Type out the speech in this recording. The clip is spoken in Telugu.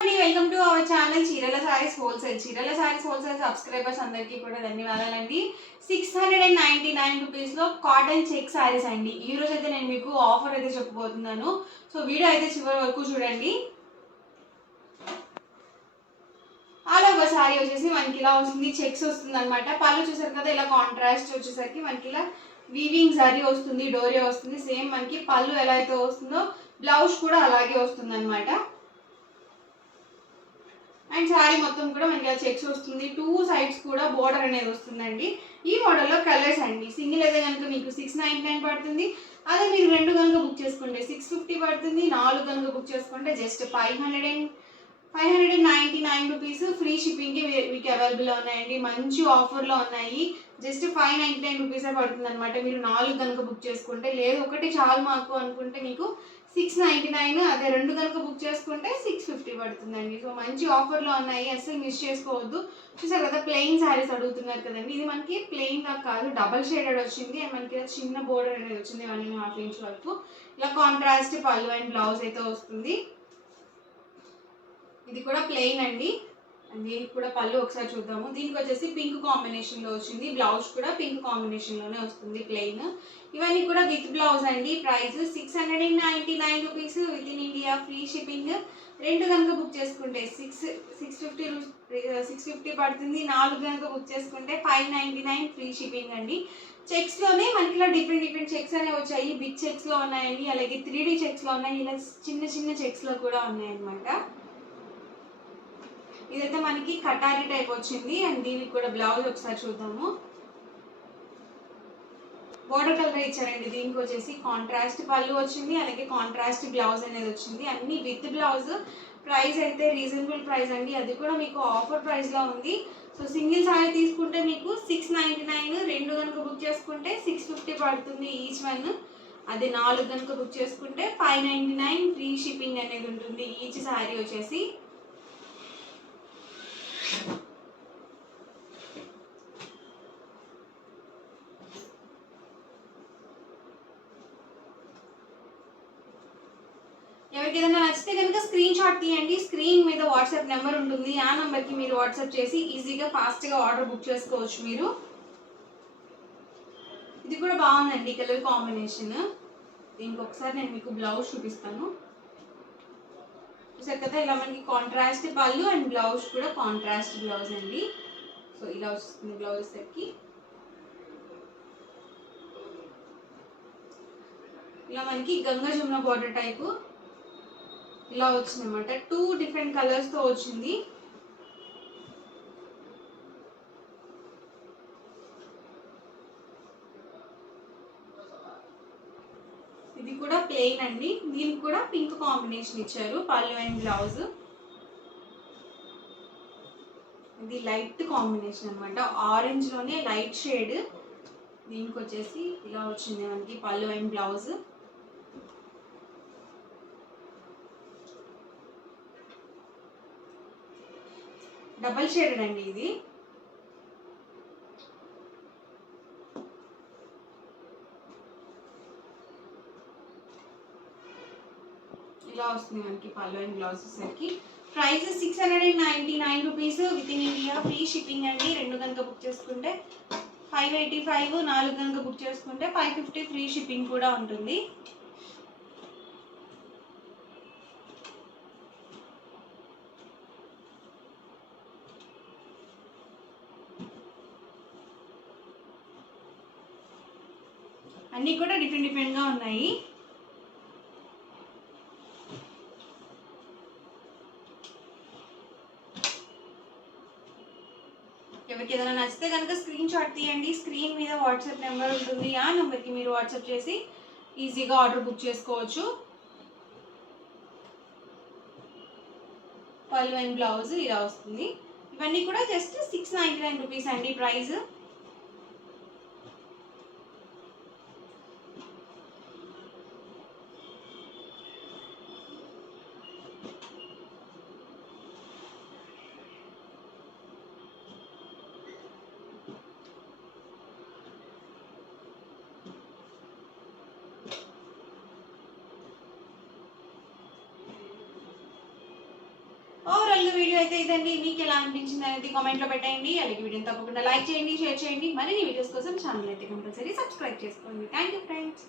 వెల్కమ్ టు అవర్ ఛానల్ చీరల సారీస్ హోల్సేల్. చీరల సారీస్ హోల్సేల్ సబ్స్క్రైబర్స్ అందరికీ కూడా ధన్యవాదాలండి. 699 రూపీస్లో కాటన్ చెక్ సారీస్ అండి. ఈ రోజు అయితే నేను మీకు ఆఫర్ అయితే చెప్పబోతున్నాను. సో వీడియో అయితే చివరి వరకు చూడండి. ఆల్ ఓవర్ సారీ వచ్చేసి మనకి ఇలా వస్తుంది, చెక్స్ వస్తుంది అనమాట. పళ్ళు చూసారు కదా, ఇలా కాంట్రాస్ట్ వచ్చేసరికి మనకి ఇలా వీవింగ్ సారీ వస్తుంది, డోరియా వస్తుంది. సేమ్ మనకి పళ్ళు ఎలా అయితే వస్తుందో బ్లౌజ్ కూడా అలాగే వస్తుంది అనమాట. అండ్ శారీ మొత్తం కూడా మనకి చెక్స్ వస్తుంది, 2 సైడ్స్ కూడా బోర్డర్ అనేది వస్తుందండి. ఈ మోడల్లో కలర్స్ అండి. సింగిల్ అయితే కనుక మీకు 699 పడుతుంది. అదే మీరు 2 కనుక బుక్ చేసుకుంటే 650 పడుతుంది. 4 కనుక బుక్ చేసుకుంటే జస్ట్ 599 రూపీస్. ఫ్రీ షిప్పింగ్కి మీకు అవైలబుల్లో ఉన్నాయండి. మంచి ఆఫర్లో ఉన్నాయి. జస్ట్ 599 రూపీసే పడుతుంది అనమాట. మీరు 4 కనుక బుక్ చేసుకుంటే, లేదు ఒకటి చాలు మాకు అనుకుంటే మీకు 699, అదే 2 కనుక బుక్ చేసుకుంటే 650 పడుతుందండి. సో మంచి ఆఫర్లో ఉన్నాయి, అసలు మిస్ చేసుకోవద్దు. చూసారు కదా, ప్లెయిన్ శారీస్ అడుగుతున్నారు కదండి. ఇది మనకి ప్లెయిన్గా కాదు, డబల్ షేడెడ్ వచ్చింది. అండ్ మనకి చిన్న బోర్డర్ అనేది వచ్చింది, 1.5 ఇంచ్ వరకు. ఇలా కాంట్రాస్ట్ పళ్ళు అండ్ బ్లౌజ్ అయితే వస్తుంది. ఇది కూడా ప్లెయిన్ అండి. అండ్ దీనికి కూడా పళ్ళు ఒకసారి చూద్దాము. దీనికి వచ్చేసి పింక్ కాంబినేషన్లో వచ్చింది, బ్లౌజ్ కూడా పింక్ కాంబినేషన్లోనే వస్తుంది ప్లెయిన్. ఇవన్నీ కూడా విత్ బ్లౌజ్ అండి. Price 699 rupees with in India, free shipping. 2 కనుక బుక్ చేసుకుంటే 650 పడుతుంది. 4 కనుక బుక్ చేసుకుంటే 599 ఫ్రీ షిప్పింగ్ అండి. చెక్స్లోనే మనకి ఇలా డిఫరెంట్ చెక్స్ అనేవి వచ్చాయి. బిగ్ చెక్స్లో ఉన్నాయండి, అలాగే 3D చెక్స్లో ఉన్నాయి, ఇలా చిన్న చెక్స్లో కూడా ఉన్నాయన్నమాట. ఇదైతే మనకి కటారీ టైప్ వచ్చింది. అండ్ దీనికి కూడా బ్లౌజ్ ఒకసారి చూద్దాము. బోర్డర్ కలర్ ఇచ్చారండి. దీనికి వచ్చేసి కాంట్రాస్ట్ పళ్ళు వచ్చింది, అలాగే కాంట్రాస్ట్ బ్లౌజ్ అనేది వచ్చింది, అన్ని విత్ బ్లౌజ్. ప్రైస్ అయితే రీజనబుల్ ప్రైస్ అండి, అది కూడా మీకు ఆఫర్ ప్రైస్లో ఉంది. సో సింగిల్ సారీ తీసుకుంటే మీకు 699, 2 కనుక బుక్ చేసుకుంటే 650 పడుతుంది ఈచ్ వన్. అదే 4 కనుక బుక్ చేసుకుంటే 599 ఫ్రీ షిప్పింగ్ అనేది ఉంటుంది ఈచ్ సారీ వచ్చేసి. ఎవరికి ఏదైనా నచ్చితే కనుక స్క్రీన్ షాట్ తీయండి. స్క్రీన్ మీద వాట్సాప్ నెంబర్ ఉంటుంది, ఆ నెంబర్కి మీరు వాట్సాప్ చేసి ఈజీగా ఫాస్ట్గా ఆర్డర్ బుక్ చేసుకోవచ్చు మీరు. ఇది కూడా బాగుందండి కలర్ కాంబినేషన్. దీనికి ఒకసారి నేను మీకు బ్లౌజ్ చూపిస్తాను. చూసారు కదా, ఇలా మనకి కాంట్రాస్ట్ పళ్ళు అండ్ బ్లౌజ్ కూడా కాంట్రాస్ట్ బ్లౌజ్ అండి. సో ఇలా వస్తుంది బ్లౌజ్ సెట్కి. ఇలా మనకి గంగా జమున బార్డర్ టైపు ఇలా వచ్చింది అనమాట. 2 డిఫరెంట్ కలర్స్తో వచ్చింది. ఇది కూడా ప్లెయిన్ అండి. దీనికి కూడా పింక్ కాంబినేషన్ ఇచ్చారు, పళ్ళు అండ్ బ్లౌజ్. ఇది లైట్ కాంబినేషన్ అనమాట, ఆరెంజ్లోనే లైట్ షేడ్. దీనికి వచ్చేసి ఇలా వచ్చింది మనకి పళ్ళు అండ్ బ్లౌజ్. డబల్ షేడెడ్ అండి ఇది. ఇలా వస్తుంది మనకి పళ్ళు అండ్ బ్లౌజ్ సరికి. Price 699 rupees with in India, free shipping అండి. 2 కనుక బుక్ చేసుకుంటే 585, 4 కనుక బుక్ చేసుకుంటే 550 ఫ్రీ షిప్పింగ్ కూడా ఉంటుంది. అన్నీ కూడా డిఫరెంట్గా ఉన్నాయి. ఎవరికి ఏదైనా నచ్చితే కనుక స్క్రీన్ షాట్ తీయండి. స్క్రీన్ మీద వాట్సాప్ నెంబర్ ఉంటుంది, ఆ నెంబర్కి మీరు వాట్సాప్ చేసి ఈజీగా ఆర్డర్ బుక్ చేసుకోవచ్చు. పళ్ళు అండ్ బ్లౌజ్ ఇలా వస్తుంది. ఇవన్నీ కూడా జస్ట్ 699 రూపీస్ అండి ప్రైస్. ఓవరాల్గా వీడియో అయితే ఇదండి. మీకు ఎలా అనిపించింది అనేది కామెంట్లో పెట్టండి. అలాగే వీడియోని తప్పకుండా లైక్ చేయండి, షేర్ చేయండి. మరిన్ని వీడియోస్ కోసం ఛానల్ అయితే కంపల్సరీ సబ్స్క్రైబ్ చేసుకోండి. Thank you friends.